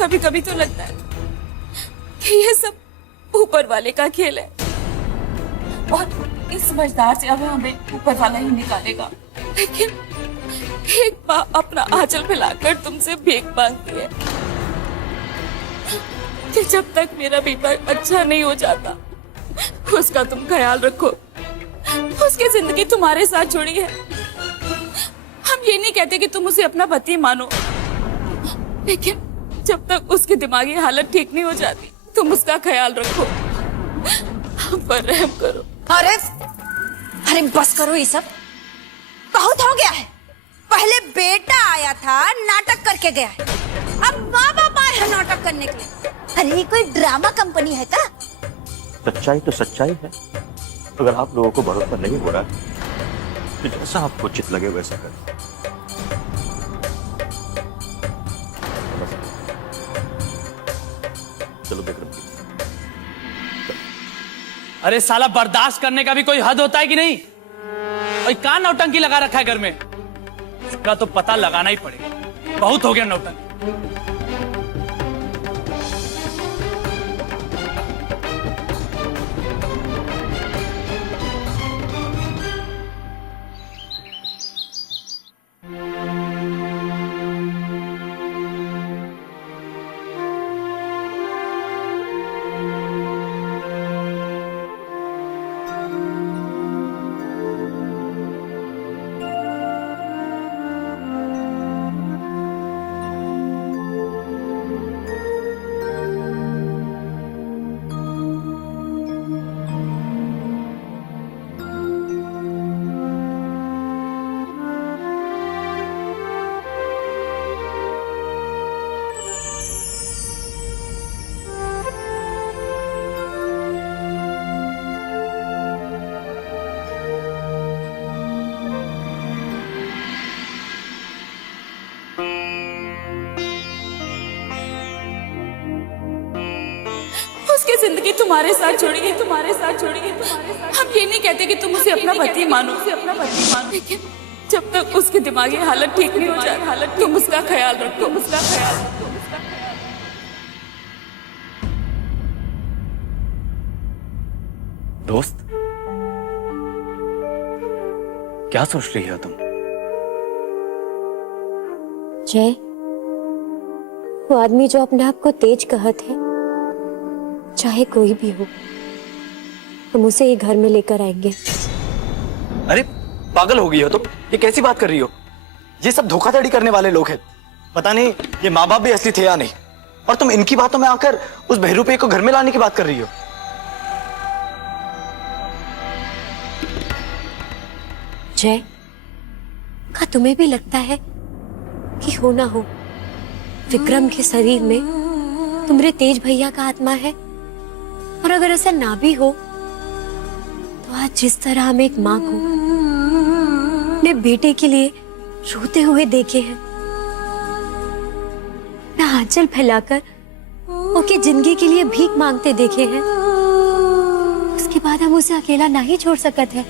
कभी कभी तो लगता है कि ये सब ऊपर वाले का खेल है और इस समझदार से अब हमें ऊपर वाला ही निकालेगा। लेकिन एक माँ अपना आंचल फैलाकर तुमसे भीख मांगती है कि जब तक मेरा बीबा अच्छा नहीं हो जाता उसका तुम ख्याल रखो, उसकी जिंदगी तुम्हारे साथ जुड़ी है। हम ये नहीं कहते कि तुम उसे अपना पति मानो, लेकिन जब तक उसकी दिमागी हालत ठीक नहीं हो जाती तुम उसका ख्याल रखो, हम पर रहम करो। अरे अरे बस करो ये सब, बहुत हो गया है। पहले बेटा आया था, नाटक करके गया है, अब माँ बाप आए हैं नाटक करने के लिए। अरे ये कोई ड्रामा कंपनी है क्या? सच्चाई तो सच्चाई है। अगर आप लोगों को भरोसा नहीं हो रहा तो जैसा आपको उचित लगे वैसा करें। चलो विक्रम जी। अरे साला, बर्दाश्त करने का भी कोई हद होता है कि नहीं? भाई कहाँ नौटंकी लगा रखा है घर में? इसका तो पता लगाना ही पड़ेगा। बहुत हो गया नौटंकी। उसकी जिंदगी तुम्हारे साथ जुड़ी है, तुम्हारे साथ जुड़ी है, तुम्हारे साथ। हम ये नहीं कहते कि तुम उसे अपना पति मानो, लेकिन जब तक उसकी दिमागी हालत ठीक नहीं हो जाए तुम उसका ख्याल रखो, उसका ख्याल रखो। दोस्त, क्या सोच रही हो तुम? जय, वो आदमी जो अपने आप को तेज कहत है, चाहे कोई भी हो, हम उसे ये घर में लेकर आएंगे। अरे पागल हो गई हो तुम? ये कैसी बात कर रही हो? ये सब धोखाधड़ी करने वाले लोग हैं। पता नहीं ये माँ बाप भी असली थे या नहीं, और तुम इनकी बातों में आकर उस बहरूपे को घर में लाने की बात कर रही हो। जय, क्या तुम्हें भी लगता है कि हो ना हो विक्रम के शरीर में तुम्हारे तेज भैया का आत्मा है? और अगर ऐसा ना भी हो तो आज जिस तरह हम एक माँ को अपने बेटे के लिए रोते हुए देखे हैं, अपना आंचल फैलाकर उसकी जिंदगी के लिए भीख मांगते देखे हैं, उसके बाद हम उसे अकेला ना ही छोड़ सकते हैं।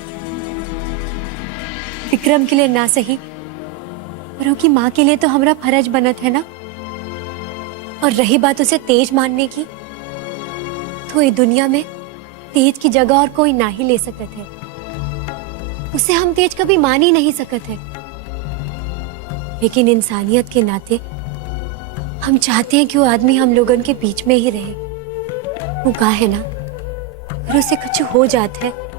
विक्रम के लिए ना सही पर उसकी माँ के लिए तो हमारा फर्ज बनत है ना। और रही बात उसे तेज मानने की, तो ये दुनिया में तेज की जगह और कोई ना ही ले सकते है। उसे हम तेज कभी मान ही नहीं सकते हैं, लेकिन इंसानियत के नाते हम चाहते हैं कि वो आदमी हम लोगन के बीच में ही रहे। वो कहा है ना, अगर उसे कुछ हो जाता है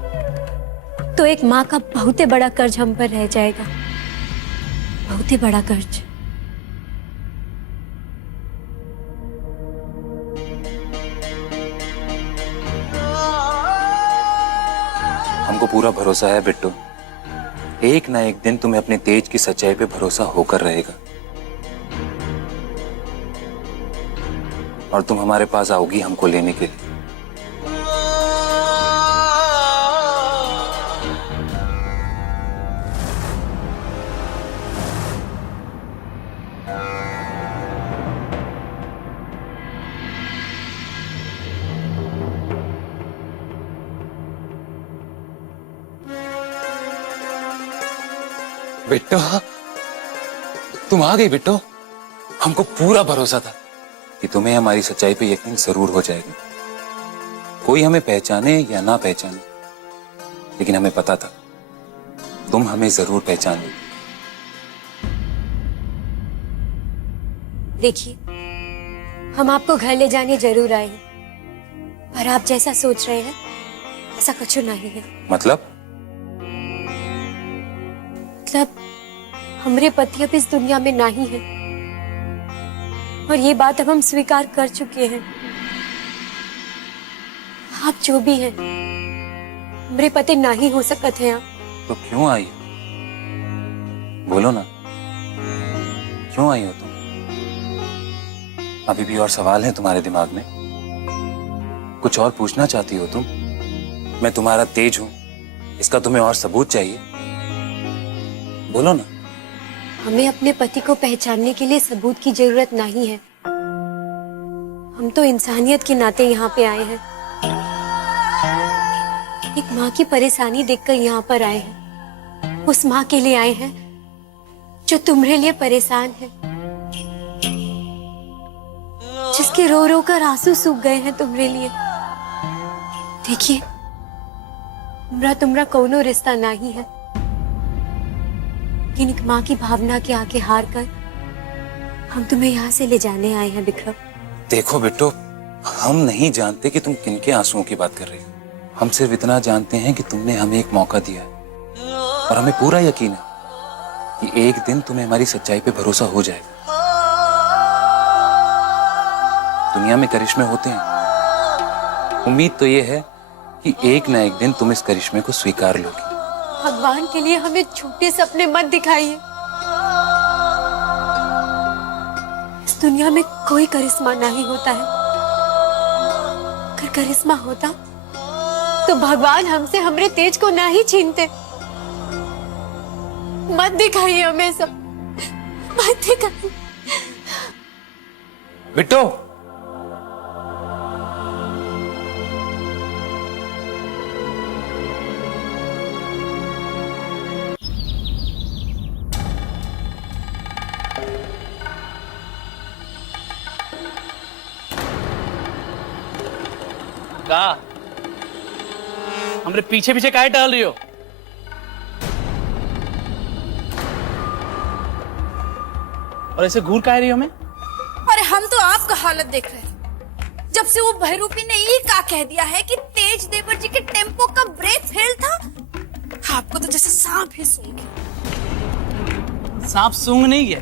तो एक माँ का बहुत बड़ा कर्ज हम पर रह जाएगा, बहुत बड़ा कर्ज। हमको पूरा भरोसा है बिट्टू, एक ना एक दिन तुम्हें अपने तेज की सच्चाई पे भरोसा होकर रहेगा और तुम हमारे पास आओगी हमको लेने के लिए। बिट्टो, तुम आ गई बिट्टो। हमको पूरा भरोसा था कि तुम्हें हमारी सच्चाई पे यकीन जरूर हो जाएगा। कोई हमें पहचाने या ना पहचाने, लेकिन हमें पता था तुम हमें जरूर पहचान लोगे। देखिए, हम आपको घर ले जाने जरूर आए हैं, पर आप जैसा सोच रहे हैं ऐसा कुछ नहीं है। मतलब हमरे पति अब इस दुनिया में नहीं है, और ये बात अब हम स्वीकार कर चुके हैं। आप जो भी हैं, हमरे पति नहीं हो सकते हैं आप। तो क्यों आई हो? बोलो ना, क्यों आई हो तुम? अभी भी और सवाल हैं तुम्हारे दिमाग में? कुछ और पूछना चाहती हो तुम? मैं तुम्हारा तेज हूं, इसका तुम्हें और सबूत चाहिए? बोलो ना। हमें अपने पति को पहचानने के लिए सबूत की जरूरत नहीं है। हम तो इंसानियत के नाते यहाँ पे आए हैं, एक माँ की परेशानी देखकर यहाँ पर आए हैं। उस माँ के लिए आए हैं जो तुम्हारे लिए परेशान है, जिसके रो रो कर आंसू सूख गए हैं तुम्हारे लिए। देखिए, तुम्हारा कोनो रिश्ता नहीं है, लेकिन एक माँ की भावना के आगे हार कर हम तुम्हें यहाँ से ले जाने आए हैं विक्रम। देखो बिट्टो, हम नहीं जानते कि तुम किनके आंसुओं की बात कर रही हो। हम सिर्फ इतना जानते हैं कि तुमने हमें एक मौका दिया है, और हमें पूरा यकीन है कि एक दिन तुम्हें हमारी सच्चाई पे भरोसा हो जाएगा। दुनिया में करिश्मे होते हैं, उम्मीद तो ये है कि एक ना एक दिन तुम इस करिश्मे को स्वीकार लोगी। भगवान के लिए हमें झूठे सपने मत दिखाइए। इस दुनिया में कोई करिश्मा नहीं होता है। अगर करिश्मा होता तो भगवान हमसे हमरे तेज को ना ही छीनते। मत दिखाइए हमें सब, मत दिखाइए। बिट्टो, का हमरे पीछे पीछे काहे टहल रही हो? और ऐसे घूर काहे रही हो? मैं अरे हम तो आपका हालत देख रहे थे। जब से वो बहरूपी ने ये का कह दिया है कि तेज देवर जी के टेम्पो का ब्रेक फेल था, आपको तो जैसे सांप ही सूंघ गया। सांप सूंघ नहीं गया,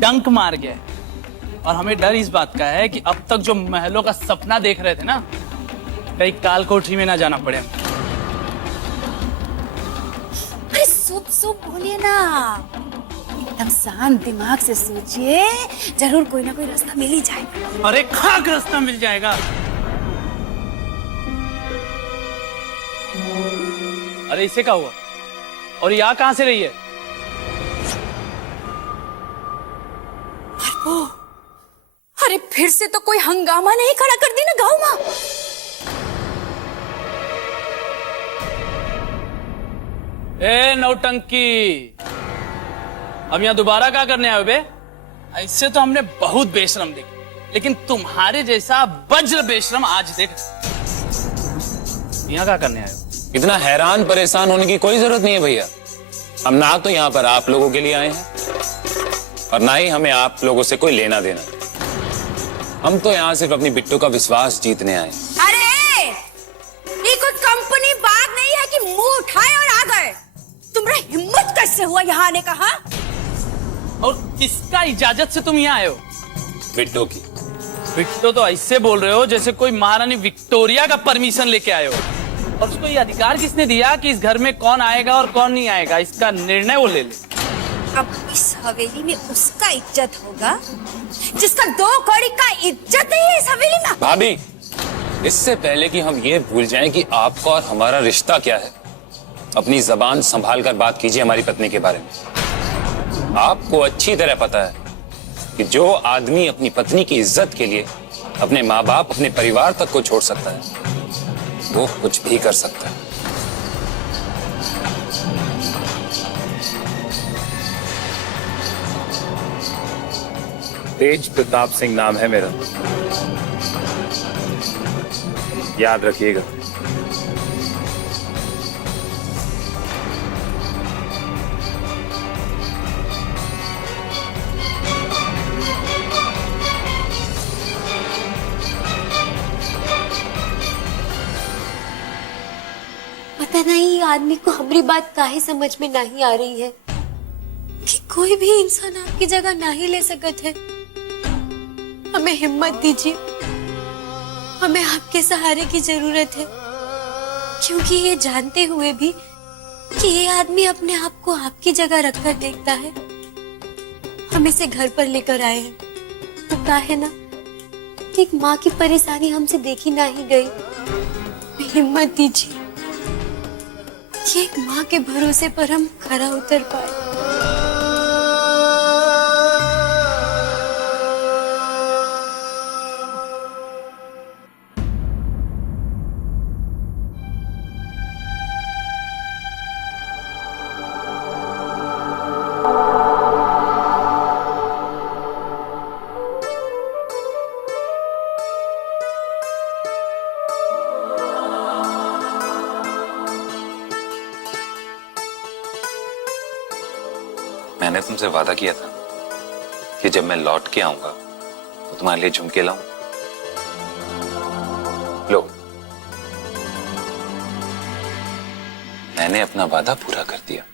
डंक मार गया। और हमें डर इस बात का है कि अब तक जो महलों का सपना देख रहे थे ना, कहीं काल कोठरी में ना जाना पड़े। अरे सुप सुप बोलिए ना, एकदम शांत दिमाग से सोचिए, जरूर कोई ना कोई रास्ता मिल ही जाएगा। अरे खाक रास्ता मिल जाएगा। अरे इसे क्या हुआ? और यहाँ कहां से रही है? अरे फिर से तो कोई हंगामा नहीं खड़ा कर दी ना गांव में। ए नौटंकी, अब यहाँ दोबारा क्या करने आए हो बे? ऐसे तो हमने बहुत बेशरम देखे, लेकिन तुम्हारे जैसा वज्र बेशरम आज देख। यहाँ क्या करने आए हो? इतना हैरान परेशान होने की कोई जरूरत नहीं है भैया। हम ना तो यहाँ पर आप लोगों के लिए आए हैं, और ना ही हमें आप लोगों से कोई लेना देना। हम तो यहाँ सिर्फ अपनी बिट्टू का विश्वास जीतने आए। अरे ये कोई कंपनी बात नहीं है कि मुंह उठाए और आ गए। तुम्हारा हिम्मत कैसे हुआ यहाँ आने का? हाँ, और किसका इजाजत से तुम यहाँ आए हो? बिट्टू की। बिट्टू तो ऐसे बोल रहे हो जैसे कोई महारानी विक्टोरिया का परमिशन लेके आए हो। और उसको ये अधिकार किसने दिया कि इस घर में कौन आएगा और कौन नहीं आएगा? इसका निर्णय वो ले ले। अब इस हवेली में उसका इज्जत होगा जिसका 2 कौड़ी का इज्जत नहीं है इस हवेली में। भाभी, इससे पहले कि हम ये भूल जाएं कि आपका और हमारा रिश्ता क्या है, अपनी जबान संभाल कर बात कीजिए हमारी पत्नी के बारे में। आपको अच्छी तरह पता है कि जो आदमी अपनी पत्नी की इज्जत के लिए अपने माँ बाप, अपने परिवार तक को छोड़ सकता है, वो कुछ भी कर सकता है। तेज प्रताप सिंह नाम है मेरा, याद रखिएगा। पता नहीं आदमी को हमारी बात काहे समझ में नहीं आ रही है कि कोई भी इंसान आपकी जगह नहीं ले सकत है। हमें हिम्मत दीजिए, हमें आपके सहारे की जरूरत है, क्योंकि ये जानते हुए भी कि ये आदमी अपने आप को आपकी जगह रखकर देखता है, हम इसे घर पर लेकर आए हैं। तो कहा है ना कि एक माँ की परेशानी हमसे देखी नहीं गई। हिम्मत दीजिए कि एक माँ के भरोसे पर हम खरा उतर पाए। मैंने तुमसे वादा किया था कि जब मैं लौट के आऊंगा तो तुम्हारे लिए झुमके लाऊं। लो, मैंने अपना वादा पूरा कर दिया।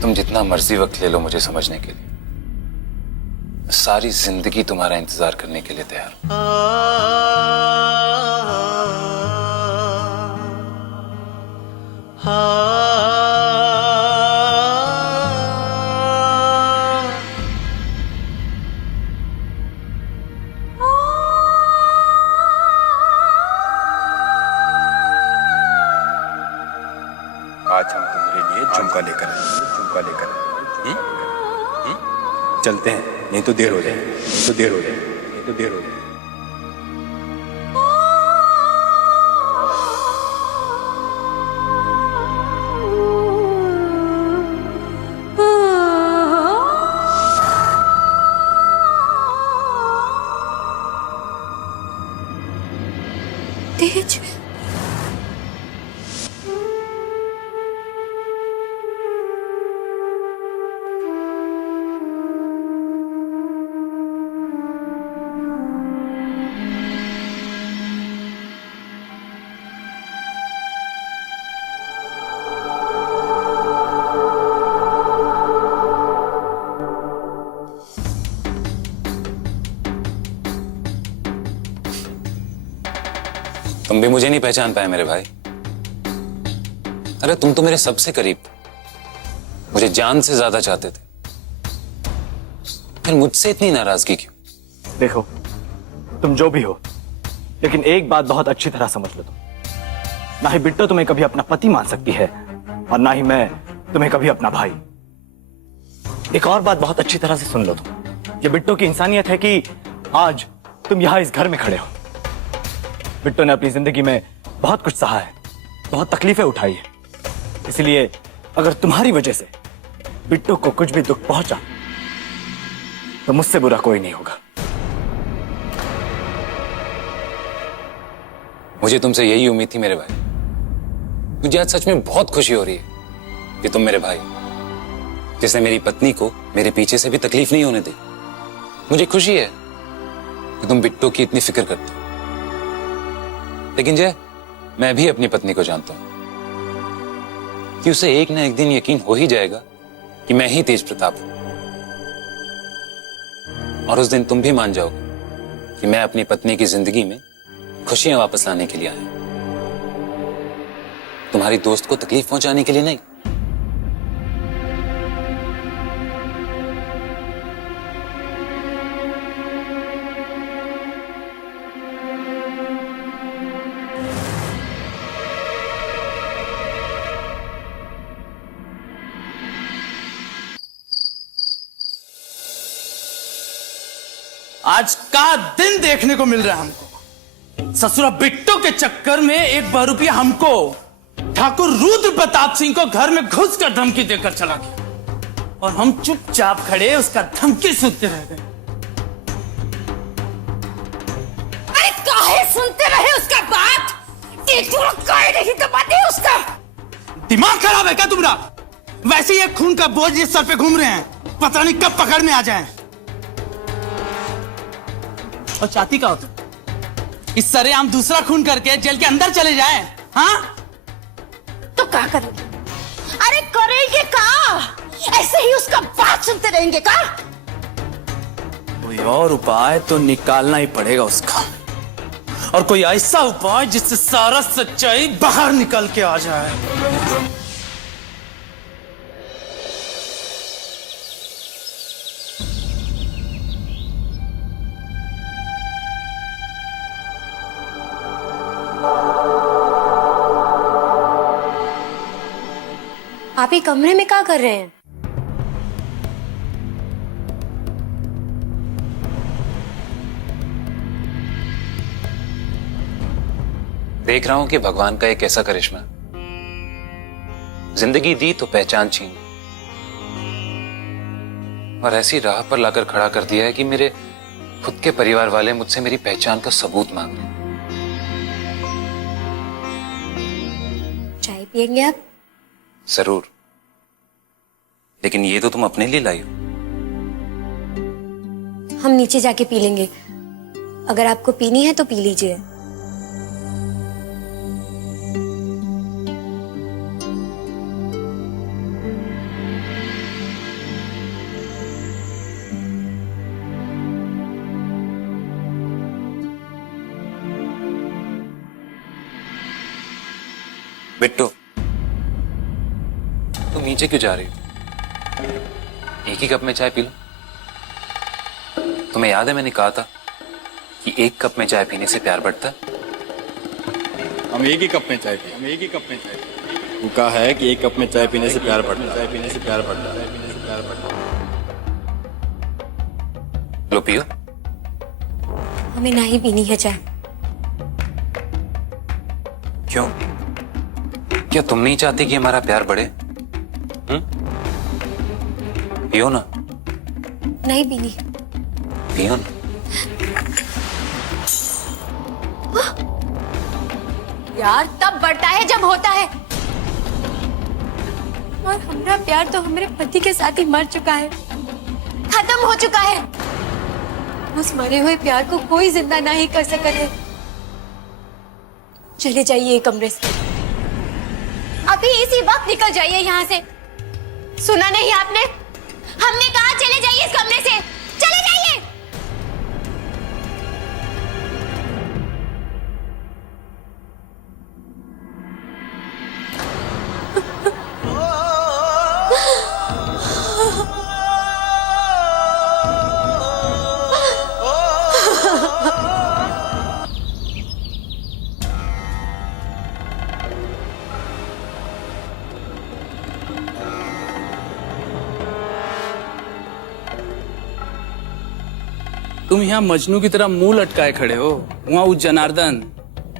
तुम जितना मर्जी वक्त ले लो मुझे समझने के लिए, सारी जिंदगी तुम्हारा इंतजार करने के लिए तैयार हूं। आज हम तुम्हारे लिए झुमका लेकर आए, झुमका लेकर आए। चलते हैं, नहीं तो देर हो जाए, नहीं तो देर हो जाए, नहीं तो देर हो जाए। तेज, तुम भी मुझे नहीं पहचान पाए मेरे भाई। अरे तुम तो मेरे सबसे करीब थे, मुझे जान से ज्यादा चाहते थे, फिर मुझसे इतनी नाराजगी क्यों? देखो, तुम जो भी हो, लेकिन एक बात बहुत अच्छी तरह समझ लो, तुम ना ही बिट्टो तुम्हें कभी अपना पति मान सकती है और ना ही मैं तुम्हें कभी अपना भाई। एक और बात बहुत अच्छी तरह से सुन लो, तुम ये बिट्टो की इंसानियत है कि आज तुम यहां इस घर में खड़े हो। बिट्टो ने अपनी जिंदगी में बहुत कुछ सहा है, बहुत तकलीफें उठाई है, इसलिए अगर तुम्हारी वजह से बिट्टो को कुछ भी दुख पहुंचा तो मुझसे बुरा कोई नहीं होगा। मुझे तुमसे यही उम्मीद थी मेरे भाई। मुझे आज सच में बहुत खुशी हो रही है कि तुम मेरे भाई, जिसने मेरी पत्नी को मेरे पीछे से भी तकलीफ नहीं होने दी। मुझे खुशी है कि तुम बिट्टो की इतनी फिक्र करते हो, लेकिन जय, मैं भी अपनी पत्नी को जानता हूं कि उसे एक ना एक दिन यकीन हो ही जाएगा कि मैं ही तेज प्रताप हूं, और उस दिन तुम भी मान जाओगे कि मैं अपनी पत्नी की जिंदगी में खुशियां वापस लाने के लिए आए, तुम्हारी दोस्त को तकलीफ पहुंचाने के लिए नहीं। आज का दिन देखने को मिल रहा है हमको। ससुरा बिट्टो के चक्कर में 1 हमको ठाकुर रुद्र प्रताप सिंह को घर में घुस कर धमकी देकर चला गया और हम चुपचाप खड़े उसका धमकी सुनते रह गए। अरे काहे सुनते रहे उसका बात? काहे नहीं दबाते उसका? दिमाग खराब है क्या तुम्हारा? वैसे ही एक खून का बोझ इस सर पे घूम रहे हैं, पता नहीं कब पकड़ में आ जाए। और चाहती का होता इस सरेआम दूसरा खून करके जेल के अंदर चले जाएं, हाँ? तो क्या करेंगे? अरे करेंगे का? ऐसे ही उसका बात सुनते रहेंगे का? कोई और उपाय तो निकालना ही पड़ेगा उसका, और कोई ऐसा उपाय जिससे सारा सच्चाई बाहर निकल के आ जाए। आप ये कमरे में क्या कर रहे हैं? देख रहा हूं कि भगवान का एक ऐसा करिश्मा, जिंदगी दी तो पहचान छीन, और ऐसी राह पर लाकर खड़ा कर दिया है कि मेरे खुद के परिवार वाले मुझसे मेरी पहचान का सबूत मांग रहे हैं। चाय पियेंगे आप? जरूर, लेकिन ये तो तुम अपने लिए लाई हो। हम नीचे जाके पी लेंगे, अगर आपको पीनी है तो पी लीजिए। बिट्टू, तुम नीचे क्यों जा रही हो? एक ही कप में चाय पी लो। तुम्हें याद है मैंने कहा था कि 1 कप में चाय पीने से प्यार बढ़ता है। हम एक ही कप में चाय पिए, हम एक ही कप में चाय पिए। वो कहा है कि 1 कप में चाय पीने से प्यार बढ़ता है, चाय पीने से प्यार बढ़ता है, चाय पीने से प्यार बढ़ता है। लो पियो। हमें नहीं पीनी है चाय। क्यों? क्या तुम नहीं चाहते कि हमारा प्यार बढ़े? पियो ना। नहीं पीनी। पियो ना। प्यार तब बढ़ता है जब होता है, और हमारा प्यार तो हमारे पति के साथ ही मर चुका है, खत्म हो चुका है। उस मरे हुए प्यार को कोई जिंदा नहीं कर सकता है। चले जाइए कमरे से, अभी इसी वक्त निकल जाइए यहाँ से। सुना नहीं आपने? हमने कहा चले जाइए इस कमरे से, चले जाइए। तुम यहाँ मजनू की तरह मुंह लटकाए खड़े हो, वहां उस जनार्दन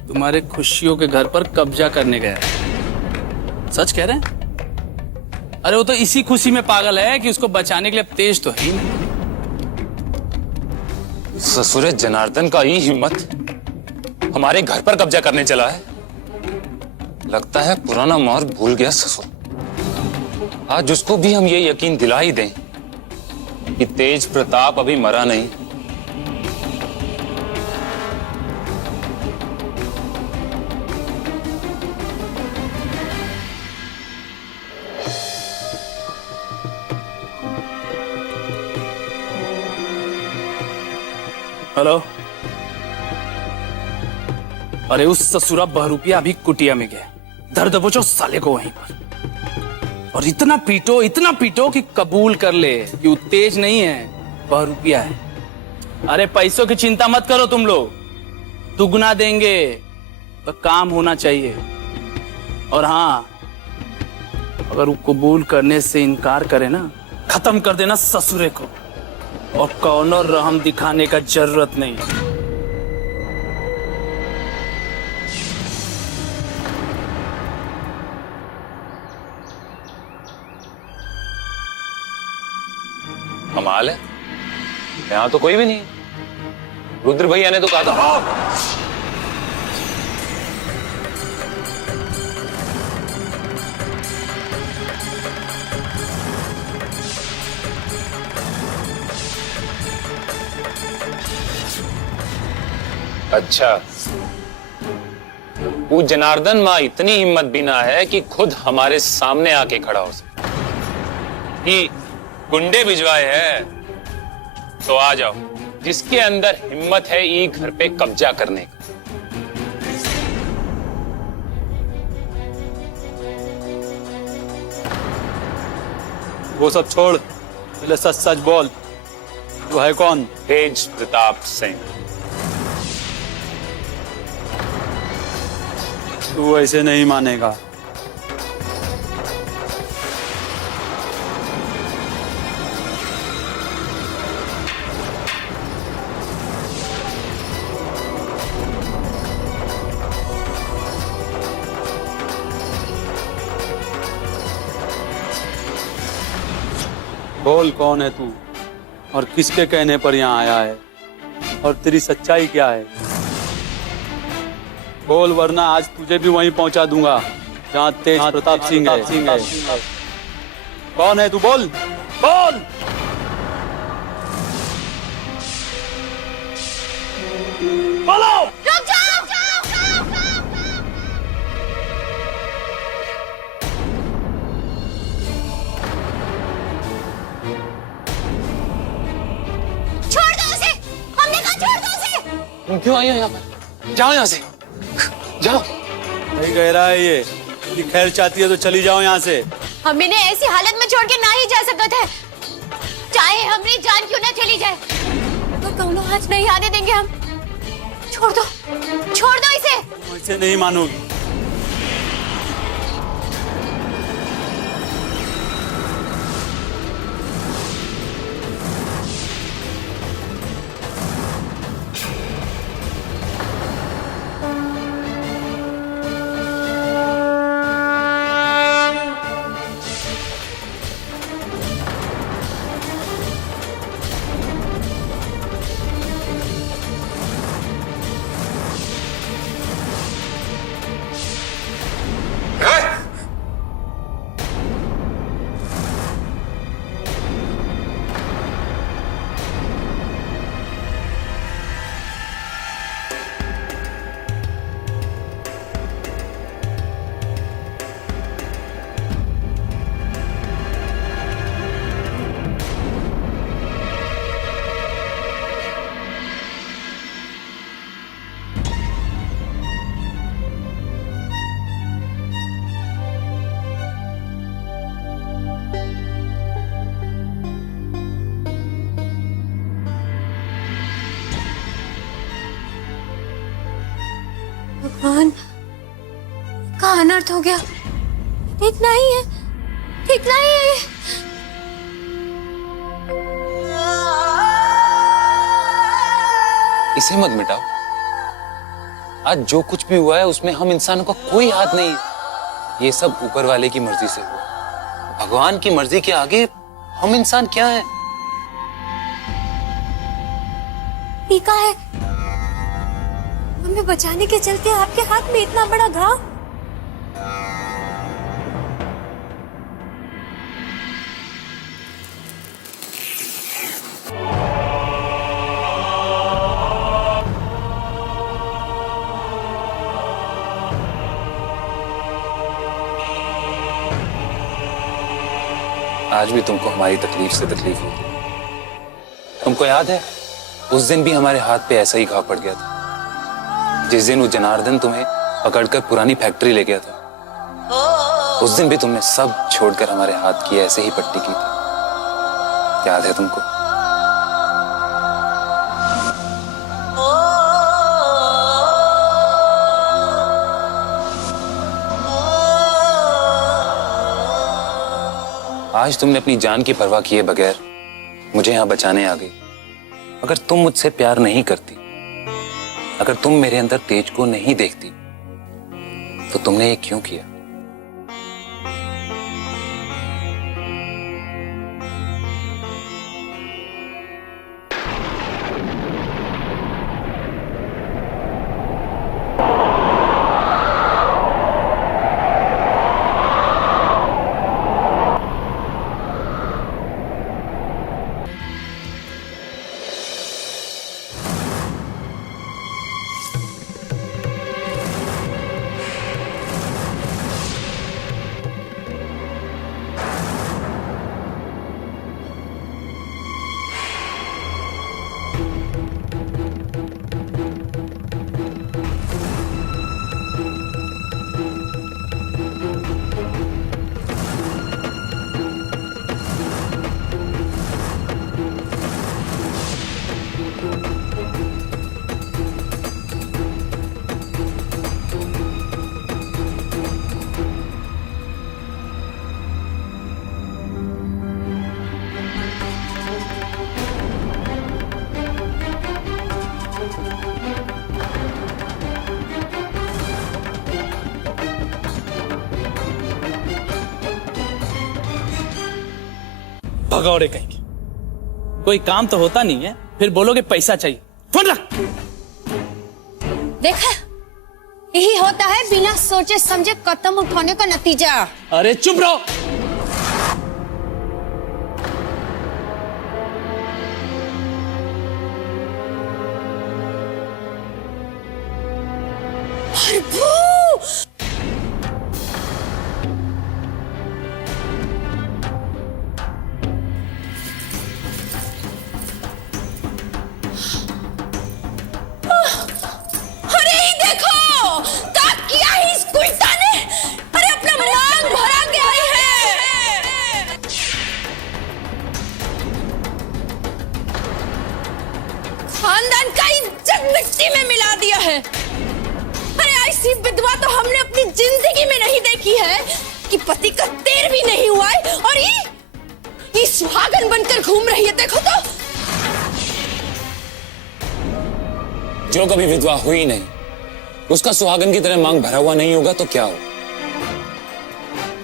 तुम्हारे खुशियों के घर पर कब्जा करने गया है। सच कह रहे हैं? अरे वो तो इसी खुशी में पागल है कि उसको बचाने के लिए तेज तो ही नहीं। ससुरे जनार्दन का ही हिम्मत हमारे घर पर कब्जा करने चला है। लगता है पुराना मार भूल गया ससुर। आज उसको भी हम ये यकीन दिला ही दें कि तेज प्रताप अभी मरा नहीं। हेलो, अरे उस ससुरा बहरूपिया अभी कुटिया में गया, दर्द दबोचो साले को वहीं पर, और इतना पीटो कि कबूल कर ले कि वो तेज नहीं है, बहरूपिया है। अरे पैसों की चिंता मत करो तुम लोग, दुगना देंगे, तो काम होना चाहिए। और हाँ, अगर वो कबूल करने से इनकार करे ना, खत्म कर देना ससुरे को, और कौनो रहम दिखाने का जरूरत नहीं। कमाल है, यहाँ तो कोई भी नहीं। रुद्र भैया ने तो कहा था। अच्छा, वो जनार्दन माँ इतनी हिम्मत भी ना है कि खुद हमारे सामने आके खड़ा हो सके कि गुंडे भिजवाए हैं, तो आ जाओ, जिसके अंदर हिम्मत है ये घर पे कब्जा करने का। वो सब छोड़, पहले सच सच बोल, तू है कौन? तेज प्रताप सिंह। तू ऐसे नहीं मानेगा। बोल, कौन है तू और किसके कहने पर यहाँ आया है, और तेरी सच्चाई क्या है? बोल, वरना आज तुझे भी वहीं पहुंचा दूंगा जहाँ तेज प्रताप सिंह है। कौन है तू? बोल बोल। बोलो। छोड़ दो उसे, हमने कहा छोड़ दो उसे। तुम क्यों आई हो यहाँ पर? जाओ यहाँ से, जाओ। नहीं कह रहा है ये कि खैर चाहती है तो चली जाओ यहाँ से। हम इन्हें ऐसी हालत में छोड़ के ना ही जा सकते थे, चाहे हमारी जान क्यों ना चली जाए, तो कौनो आज नहीं आने देंगे हम। छोड़ दो इसे। ऐसे नहीं मानोगी। भगवान, का अनर्थ हो गया। ठीक नहीं है, ठीक नहीं है। इसे मत मिटाओ। आज जो कुछ भी हुआ है उसमें हम इंसानों का कोई हाथ नहीं है। ये सब ऊपर वाले की मर्जी से हुआ। भगवान की मर्जी के आगे हम इंसान क्या है? टीका है, हमें बचाने के चलते आपके हाथ में इतना बड़ा घाव। आज भी तुमको हमारी तकलीफ से तकलीफ होती। तुमको याद है उस दिन भी हमारे हाथ पे ऐसा ही घाव पड़ गया था। जिस दिन वो जनार्दन तुम्हें पकड़कर पुरानी फैक्ट्री ले गया था, उस दिन भी तुमने सब छोड़कर हमारे हाथ की ऐसे ही पट्टी की थी। याद है तुमको? आज तुमने अपनी जान की परवाह किए बगैर मुझे यहां बचाने आ गई। अगर तुम मुझसे प्यार नहीं करती, अगर तुम मेरे अंदर तेज को नहीं देखती, तो तुमने ये क्यों किया? भगौड़े कहीं के। कोई काम तो होता नहीं है, फिर बोलोगे पैसा चाहिए। फोन रख। देखा, यही होता है बिना सोचे समझे कदम उठाने का नतीजा। अरे चुप रहो। खानदान का इज्जत मिट्टी में मिला दिया है। अरे ऐसी विधवा तो हमने अपनी जिंदगी में नहीं देखी है कि पति का देर भी नहीं हुआ है और ये सुहागन बनकर घूम रही है। देखो तो, जो कभी विधवा हुई नहीं, उसका सुहागन की तरह मांग भरा हुआ नहीं होगा तो क्या हो?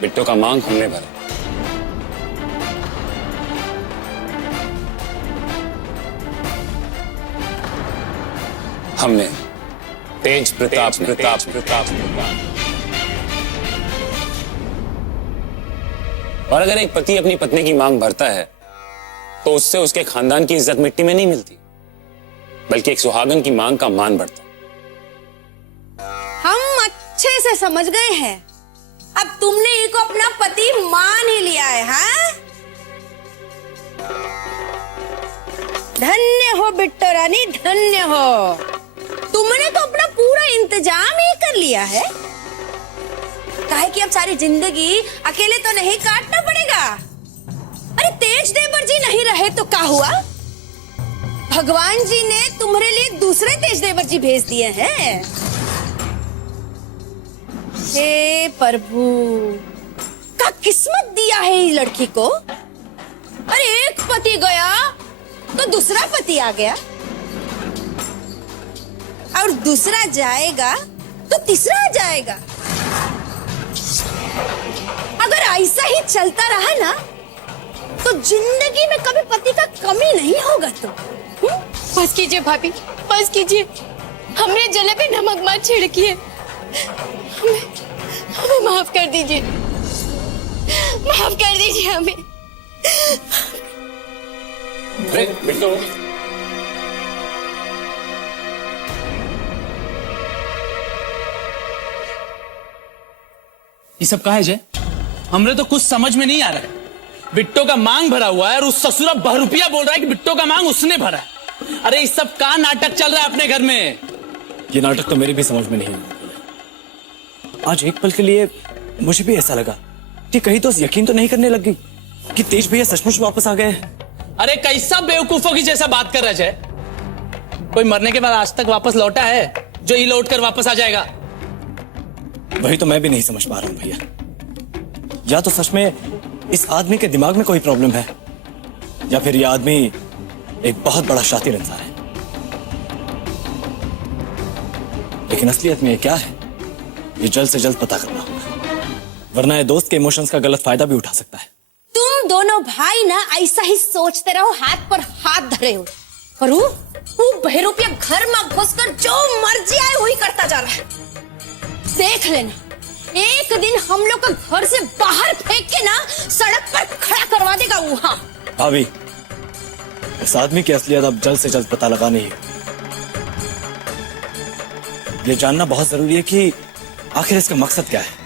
बिट्टो का मांग हमने भरा। हमने तेज प्रताप और अगर एक पति अपनी पत्नी की मांग भरता है तो उससे उसके खानदान की इज्जत मिट्टी में नहीं मिलती, बल्कि एक सुहागन की मांग का मान बढ़ता। हम अच्छे से समझ गए हैं। अब तुमने ये को अपना पति मान ही लिया है। हाँ, धन्य हो बिट्टो रानी, धन्य हो। तुमने तो अपना पूरा इंतजाम ही कर लिया है। काहे कि अब सारी जिंदगी अकेले तो नहीं काटना पड़ेगा। अरे तेज देवर जी नहीं रहे तो क्या हुआ? भगवान जी ने तुम्हारे लिए दूसरे तेज देवर जी भेज दिए हैं। हे प्रभु, का किस्मत दिया है ये लड़की को। अरे एक पति गया तो दूसरा पति आ गया, और दूसरा जाएगा तो तीसरा आ जाएगा। अगर ऐसा ही चलता रहा ना तो जिंदगी में कभी पति का कमी नहीं होगा। तो बस कीजिए भाभी, बस कीजिए। हमने जले पे नमक मत छिड़किए। हमें माफ कर दीजिए, माफ कर दीजिए हमें। बिट्टो, ये सब कहा है जय? हमरे तो कुछ समझ में नहीं आ रहा है। बिट्टो का मांग भरा हुआ है और उस ससुरा बहरूपिया बोल रहा है कि बिट्टो का मांग उसने भरा है। अरे इस सब का नाटक चल रहा है अपने घर में? ये नाटक तो मेरी भी समझ में नहीं आया। आज एक पल के लिए मुझे भी ऐसा लगा कि कहीं तो यकीन तो नहीं करने लग गई कि तेज भैया सचमुच वापस आ गए हैं। अरे कैसा बेवकूफों की जैसा बात कर रहा है। कोई मरने के बाद आज तक वापस लौटा है जो ही लौट कर वापस आ जाएगा? वही तो मैं भी नहीं समझ पा रहा हूं भैया। या तो सच में इस आदमी के दिमाग में कोई प्रॉब्लम है, या फिर यह आदमी एक बहुत बड़ा शातिर इंसान है। लेकिन असलियत में ये क्या है, ये जल्द से जल्द पता करना होगा, वरना ये दोस्त के इमोशंस का गलत फायदा भी उठा सकता है। तुम दोनों भाई ना ऐसा ही सोचते रहो, हाथ पर हाथ धरे हो। और वो बहरूपिया घर में घुसकर जो मर्जी आए वही करता जा रहा है। देख लेना, एक दिन हम लोग को घर से बाहर फेंक के ना सड़क पर खड़ा करवा देगा वहां। भाभी, इस आदमी की असलियत अब जल्द से जल्द पता लगानी है। ये जानना बहुत जरूरी है कि आखिर इसका मकसद क्या है।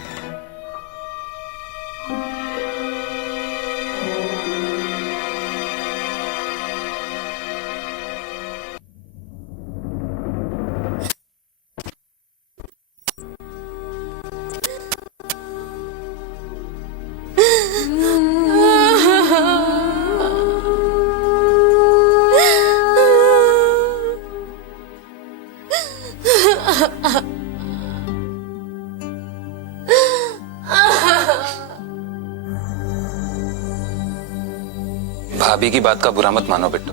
भाभी की बात का बुरा मत मानो बिट्टू।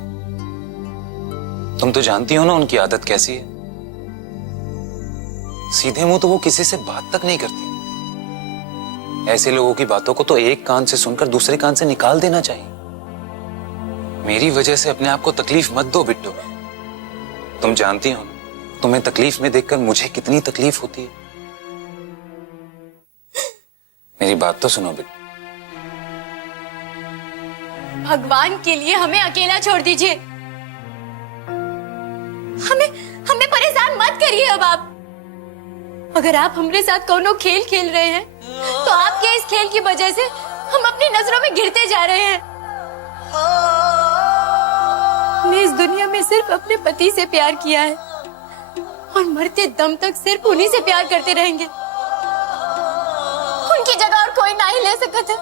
तुम तो जानती हो ना उनकी आदत कैसी है। सीधे मुंह तो वो किसी से बात तक नहीं करती। ऐसे लोगों की बातों को तो एक कान से सुनकर दूसरे कान से निकाल देना चाहिए। मेरी वजह से अपने आप को तकलीफ मत दो बिट्टू। तुम जानती हो ना तुम्हें तकलीफ में देखकर मुझे कितनी तकलीफ होती है। मेरी बात तो सुनो बिट्टू। भगवान के लिए हमें अकेला छोड़ दीजिए। हमें परेशान मत करिए। अब आप अगर आप हमारे साथ कोनो खेल खेल रहे हैं तो आपके इस खेल की वजह से हम अपनी नजरों में गिरते जा रहे हैं। हमने इस दुनिया में सिर्फ अपने पति से प्यार किया है और मरते दम तक सिर्फ उन्हीं से प्यार करते रहेंगे। उनकी जगह और कोई ना ही ले सका था,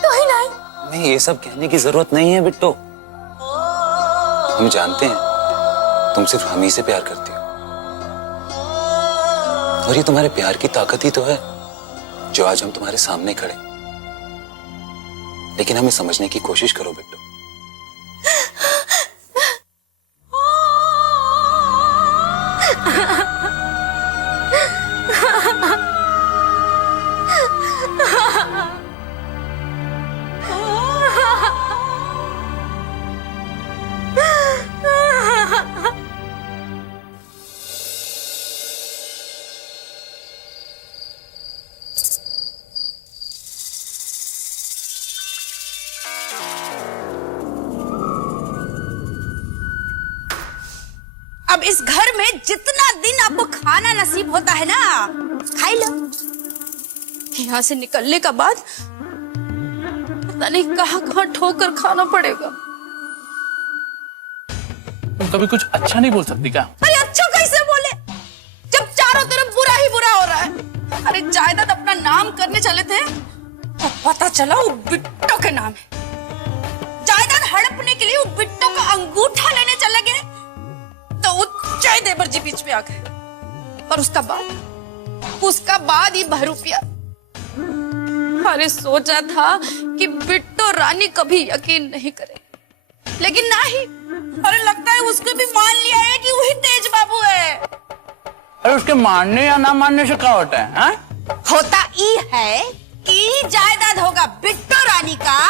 कोई नहीं। नहीं, ये सब कहने की जरूरत नहीं है बिट्टू। हम जानते हैं तुम सिर्फ हम ही से प्यार करती हो, और ये तुम्हारे प्यार की ताकत ही तो है जो आज हम तुम्हारे सामने खड़े। लेकिन हमें समझने की कोशिश करो बिट्टू। अब इस घर में जितना दिन आपको खाना नसीब होता है ना, खाई लो। यहाँ से निकलने का बाद पता नहीं कहाँ ठोकर खाना पड़ेगा। तुम कभी कुछ अच्छा नहीं बोल सकती क्या? अरे अच्छा कैसे बोले जब चारों तरफ बुरा ही बुरा हो रहा है। अरे जायदाद अपना नाम करने चले थे और पता चला वो बिट्टो के नाम है। जायदाद हड़पने के लिए वो बिट्टो का अंगूठा लेने चले गए तो वो जय देवर जी बीच में आ गए। और उसका बाद ही बहरूपिया। अरे सोचा था कि बिट्टो रानी कभी यकीन नहीं करे, लेकिन नहीं। अरे लगता है उसको भी मान लिया है कि वही तेज बाबू है। अरे उसके मानने या ना मानने से क्या होता है, हा? होता ही है कि जायदाद होगा बिट्टो रानी का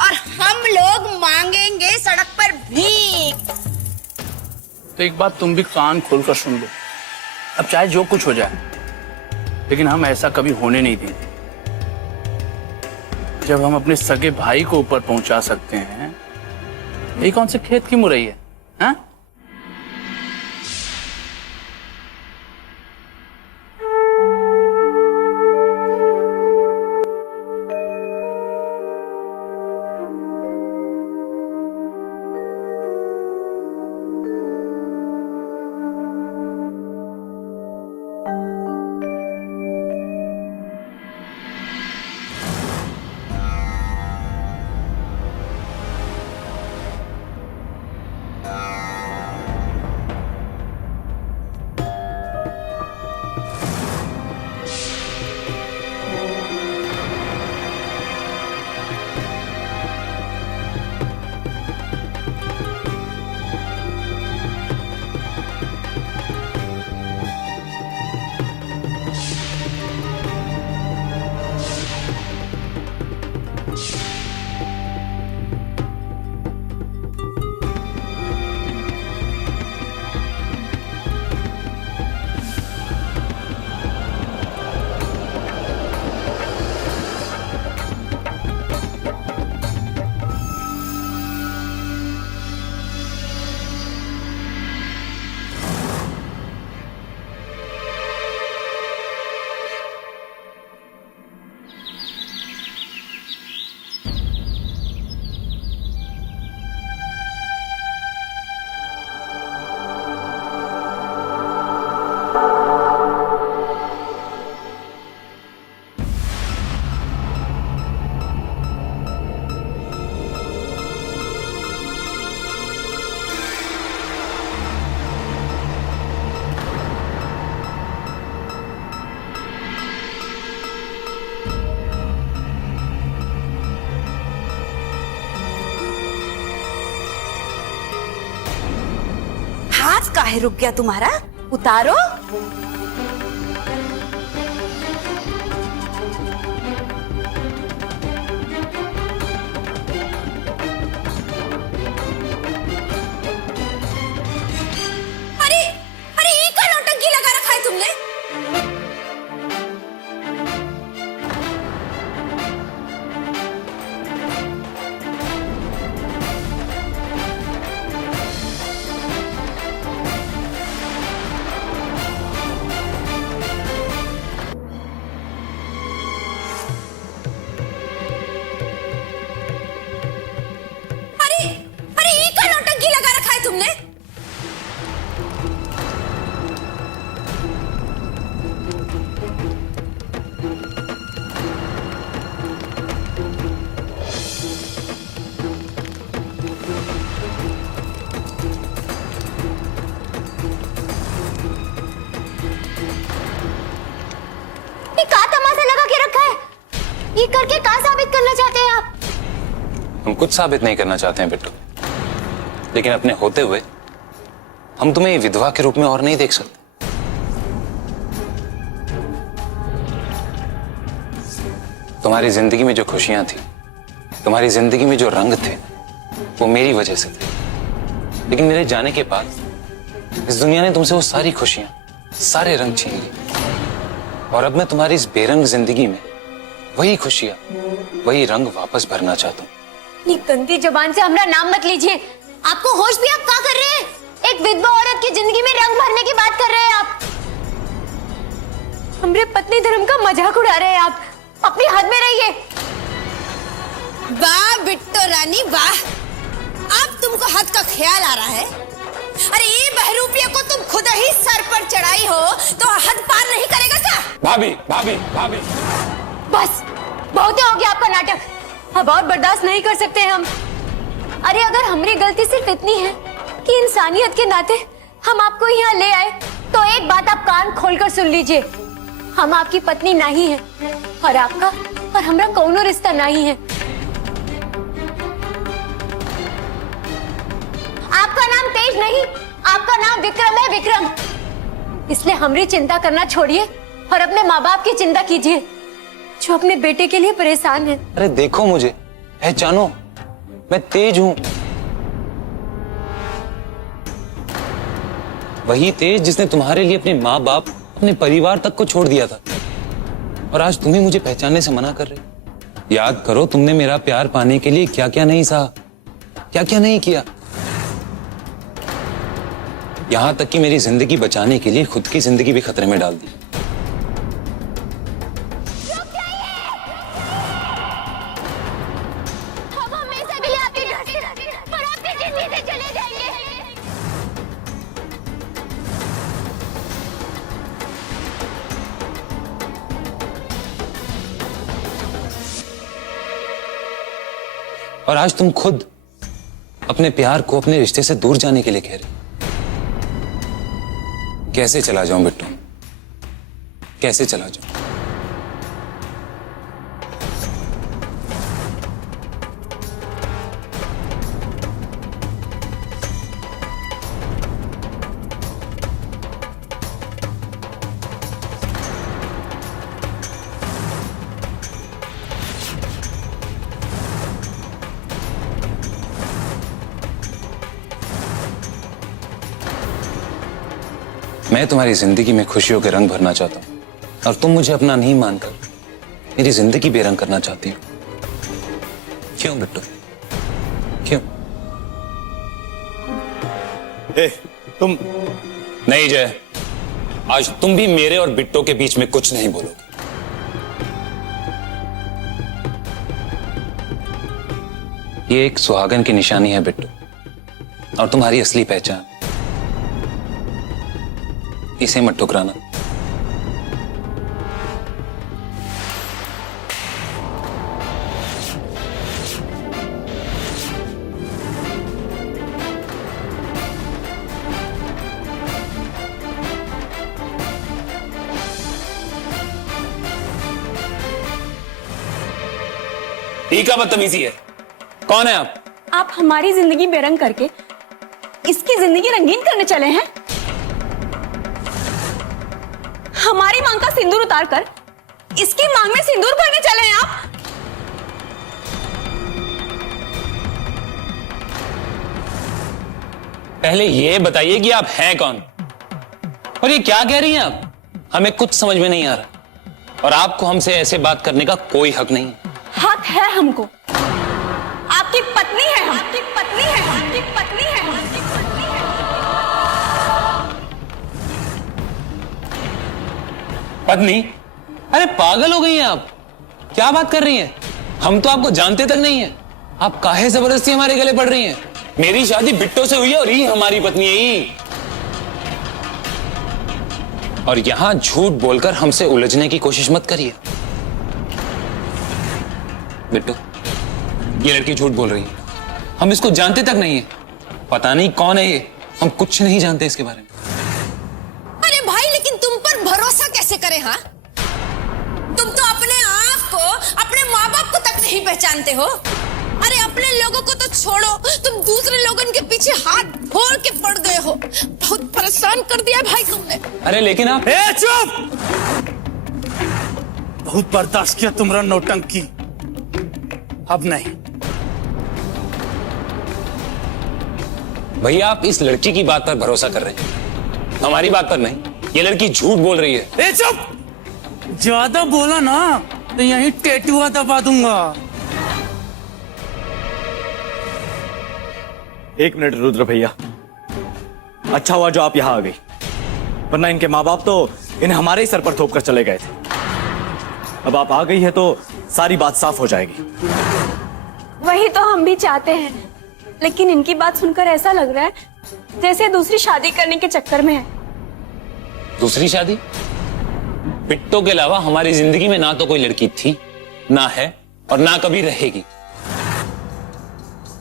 और हम लोग मांगेंगे सड़क पर भीख। तो एक बात तुम भी कान खोलकर सुन लो। अब चाहे जो कुछ हो जाए, लेकिन हम ऐसा कभी होने नहीं देंगे। जब हम अपने सगे भाई को ऊपर पहुंचा सकते हैं, ये कौन से खेत की मुरई है, हा? काहे रुक गया तुम्हारा? उतारो। अरे अरे ये क्या नौटंकी लगा रखा है तुमने? अरे ये क्या नौटंकी लगा रखा है तुमने? ये क्या तमाशा लगा के रखा है? ये करके क्या साबित करना चाहते हैं आप? हम कुछ साबित नहीं करना चाहते हैं बिट्टू, लेकिन अपने होते हुए हम तुम्हें विधवा के रूप में और नहीं देख सकते। तुम्हारी जिंदगी में जो खुशियां थी, तुम्हारी जिंदगी में जो रंग थे, वो मेरी वजह से थे। लेकिन मेरे जाने के बाद इस दुनिया ने तुमसे वो सारी खुशियां, सारे रंग छीन लिए, और अब मैं तुम्हारी इस बेरंग जिंदगी में वही खुशियां, वही रंग वापस भरना चाहता हूं। ये गंदी जुबान से हमारा नाम मत लीजिए। आपको होश भी? आप क्या कर रहे हैं? एक विधवा औरत की जिंदगी में रंग भरने की बात कर रहे हैं आप। हमरे पत्नी धर्म का मजाक उड़ा रहे हैं आप। अपनी हद में रहिए। वाह बिट्टो रानी वाह, अब तुमको हद का ख्याल आ रहा है। अरे ये बहरूपिया को तुम खुद ही सर पर चढ़ाई हो तो हद पार नहीं करेगा क्या? भाभी भाभी भाभी, बस बहुत हो गया आपका नाटक। अब और बर्दाश्त नहीं कर सकते हम। अरे अगर हमारी गलती सिर्फ इतनी है कि इंसानियत के नाते हम आपको यहाँ ले आए, तो एक बात आप कान खोलकर सुन लीजिए। हम आपकी पत्नी नहीं है, और आपका और हमारा कौनो रिश्ता नहीं है। आपका नाम तेज नहीं, आपका नाम विक्रम है, विक्रम। इसलिए हमारी चिंता करना छोड़िए और अपने माँ बाप की चिंता कीजिए, जो अपने बेटे के लिए परेशान है। अरे देखो मुझे, पहचानो, मैं तेज हूं। वही तेज जिसने तुम्हारे लिए अपने माँ बाप, अपने परिवार तक को छोड़ दिया था, और आज तुम्हें मुझे पहचानने से मना कर रहे। याद करो, तुमने मेरा प्यार पाने के लिए क्या क्या नहीं सहा, क्या क्या नहीं किया। यहां तक कि मेरी जिंदगी बचाने के लिए खुद की जिंदगी भी खतरे में डाल दी। हम हमेशा के लिए आपके घर से और आपकी जिंदगी से चले जाएंगे। और आज तुम खुद अपने प्यार को अपने रिश्ते से दूर जाने के लिए कह रहे। कैसे चला जाऊं बिट्टू, कैसे चला जाऊं? मैं तुम्हारी जिंदगी में खुशियों के रंग भरना चाहता हूं, और तुम मुझे अपना नहीं मानकर मेरी जिंदगी बेरंग करना चाहती हो। क्यों बिट्टू, क्यों? तुम नहीं जय, आज तुम भी मेरे और बिट्टो के बीच में कुछ नहीं बोलोगे। ये एक सुहागन की निशानी है बिट्टू, और तुम्हारी असली पहचान। इसे मत ठुकराना। ठीक है, बदतमीजी है। कौन है आप? आप हमारी जिंदगी बेरंग करके इसकी जिंदगी रंगीन करने चले हैं। हमारी मांग का सिंदूर उतार कर इसकी मांग में सिंदूर भरने चले हैं आप? पहले ये बताइए कि आप हैं कौन और ये क्या कह रही हैं आप? हमें कुछ समझ में नहीं आ रहा और आपको हमसे ऐसे बात करने का कोई हक नहीं है। हक है हमको। आपकी पत्नी है हम। आपकी पत्नी है हम। आपकी पत्नी है हम। आपकी पत्नी है। पत्नी? अरे पागल हो गई हैं आप, क्या बात कर रही हैं? हम तो आपको जानते तक नहीं है, आप काहे जबरदस्ती हमारे गले पड़ रही हैं? मेरी शादी बिट्टो से हुई है और ये हमारी पत्नी है ही। और यहां झूठ बोलकर हमसे उलझने की कोशिश मत करिए। बिट्टो, ये लड़की झूठ बोल रही है, हम इसको जानते तक नहीं है, पता नहीं कौन है ये, हम कुछ नहीं जानते इसके बारे में। अरे भाई, लेकिन तुम पर भरोसा कैसे करें? हाँ, तुम तो अपने आप को, अपने माँ बाप को तक नहीं पहचानते हो। अरे अपने लोगों को तो छोड़ो, तुम दूसरे लोगों के पीछे हाथ फोड़ के पड़ गए हो। बहुत परेशान कर दिया भाई तुमने। अरे लेकिन आप चुप! बहुत बर्दाश्त किया तुम्हारा नौटंकी, अब नहीं। भैया, आप इस लड़की की बात पर भरोसा कर रहे हैं, हमारी बात पर नहीं। ये लड़की झूठ बोल रही है। चुप! ज्यादा बोला ना तो यहीं टेटुआ दबा दूंगा। एक मिनट रुद्र भैया, अच्छा हुआ जो आप यहां आ गई, वरना इनके माँ बाप तो इन्हें हमारे ही सर पर थोप कर चले गए थे। अब आप आ गई है तो सारी बात साफ हो जाएगी। वही तो हम भी चाहते हैं, लेकिन इनकी बात सुनकर ऐसा लग रहा है जैसे दूसरी शादी करने के चक्कर में है। दूसरी शादी? बिट्टो के अलावा हमारी जिंदगी में ना तो कोई लड़की थी, ना है और ना कभी रहेगी।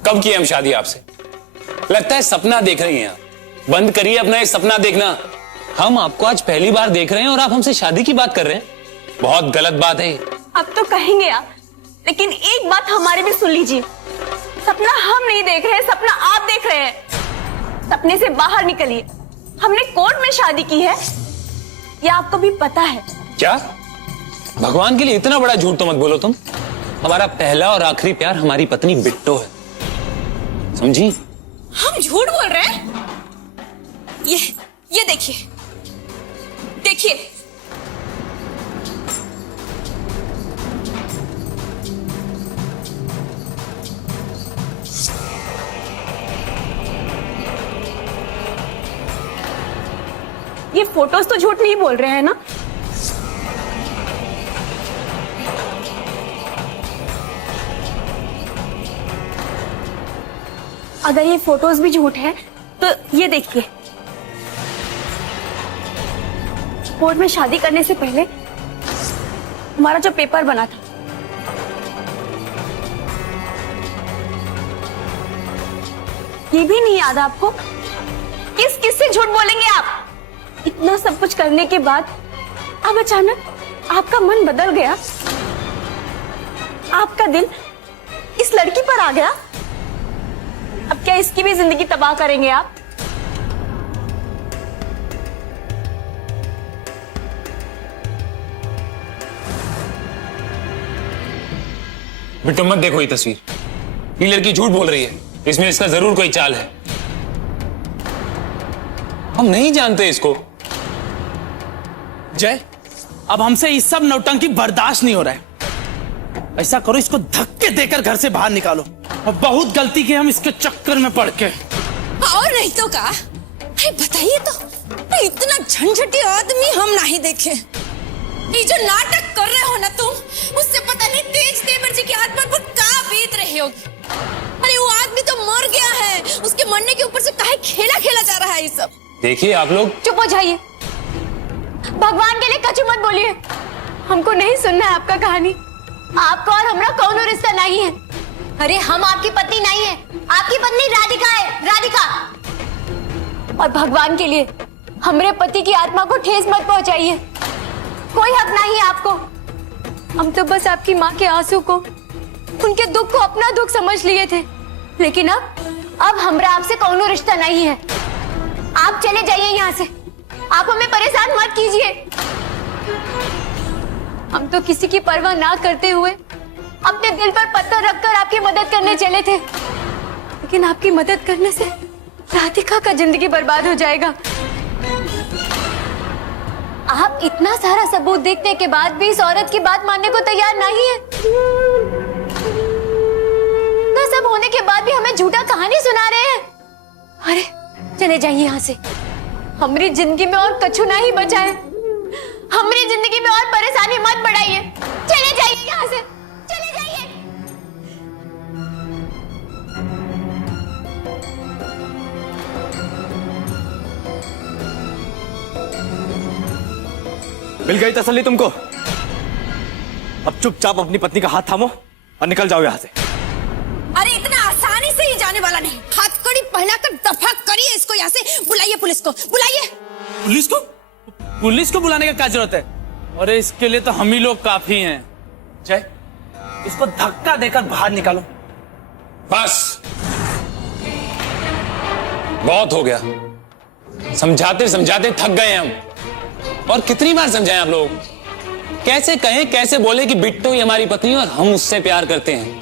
कब की हम शादी आपसे? लगता है सपना देख रही हैं आप। बंद करिए अपना ये सपना देखना। हम आपको आज पहली बार देख रहे हैं और आप हमसे शादी की बात कर रहे हैं, बहुत गलत बात है। अब तो कहेंगे आप, लेकिन एक बात हमारी भी सुन लीजिए। सपना हम नहीं देख रहे हैं, सपना आप देख रहे हैं। सपने से बाहर निकलिए। हमने कोर्ट में शादी की है, यह आपको भी पता है। क्या? भगवान के लिए इतना बड़ा झूठ तो मत बोलो तुम। हमारा पहला और आखिरी प्यार हमारी पत्नी बिट्टो है, समझी? हम झूठ बोल रहे हैं? ये देखिए, देखिए, ये फोटोज तो झूठ नहीं बोल रहे हैं ना? अगर ये फोटोज भी झूठ है तो ये देखिए, कोर्ट में शादी करने से पहले हमारा जो पेपर बना था, ये भी नहीं याद आपको? किस से झूठ बोलेंगे आप? इतना सब कुछ करने के बाद अब अचानक आपका मन बदल गया, आपका दिल इस लड़की पर आ गया। अब क्या इसकी भी जिंदगी तबाह करेंगे आप? बिट्टो, मत देखो ये तस्वीर, ये लड़की झूठ बोल रही है, इसमें इसका जरूर कोई चाल है। हम नहीं जानते इसको। जय, अब हमसे इस सब नौटंकी बर्दाश्त नहीं हो रहा है। ऐसा करो, इसको धक्के देकर घर से बाहर निकालो। अब बहुत गलती की हम इसके चक्कर में पड़ के। और नहीं तो का? अरे बताइए तो, इतना झंझटी आदमी हम नहीं देखे। ये जो नाटक कर रहे हो ना तुम, उससे पता नहीं तेज तेवर जी की आत्मा पर क्या बीत रही होगी। अरे वो आदमी तो मर गया है, उसके मरने के ऊपर से काहे खेला खेला जा रहा है ये सब। देखिए आप लोग चुप हो जाइए, भगवान के लिए कचू मत बोलिए। हमको नहीं सुनना है आपका कहानी। आपका और हमरा कौन रिश्ता नहीं है। अरे हम आपकी पत्नी नहीं है, आपकी पत्नी राधिका है, राधिका। और भगवान के लिए हमरे पति की आत्मा को ठेस मत पहुंचाइए, कोई हक नहीं है आपको। हम तो बस आपकी माँ के आंसू को, उनके दुख को अपना दुख समझ लिए थे, लेकिन अब हमरा आपसे कौनो रिश्ता नहीं है। आप चले जाइए यहाँ से, आप हमें परेशान मत कीजिए। हम तो किसी की परवाह ना करते हुए अपने दिल पर पत्थर रखकर आपकी मदद करने चले थे, लेकिन आपकी मदद करने से राधिका का जिंदगी बर्बाद हो जाएगा। आप इतना सारा सबूत देखने के बाद भी इस औरत की बात मानने को तैयार नहीं है। तो सब होने के बाद भी हमें झूठा कहानी सुना रहे हैं। अरे चले जाइए यहाँ से, हमारी जिंदगी में और कछु ना ही बचा है। हमारी जिंदगी में और परेशानी मत बढ़ाइए। चले जाइए यहाँ से, चले जाइए। मिल गई तसल्ली तुमको? अब चुपचाप अपनी पत्नी का हाथ थामो और निकल जाओ यहाँ से। अरे इतना आसानी से ही जाने वाला नहीं। हथकड़ी पहनाकर दफा करिए इसको यहाँ से। बुलाइए पुलिस को, बुलाइए। पुलिस को? पुलिस को बुलाने का क्या जरूरत है? अरे इसके लिए तो हम ही लोग काफी हैं। जय, इसको धक्का देकर बाहर निकालो। बस बहुत हो गया, समझाते समझाते थक गए हम। और कितनी बार समझाएं आप लोग? कैसे कहें, कैसे बोले कि बिट्टू ही हमारी पत्नी और हम उससे प्यार करते हैं।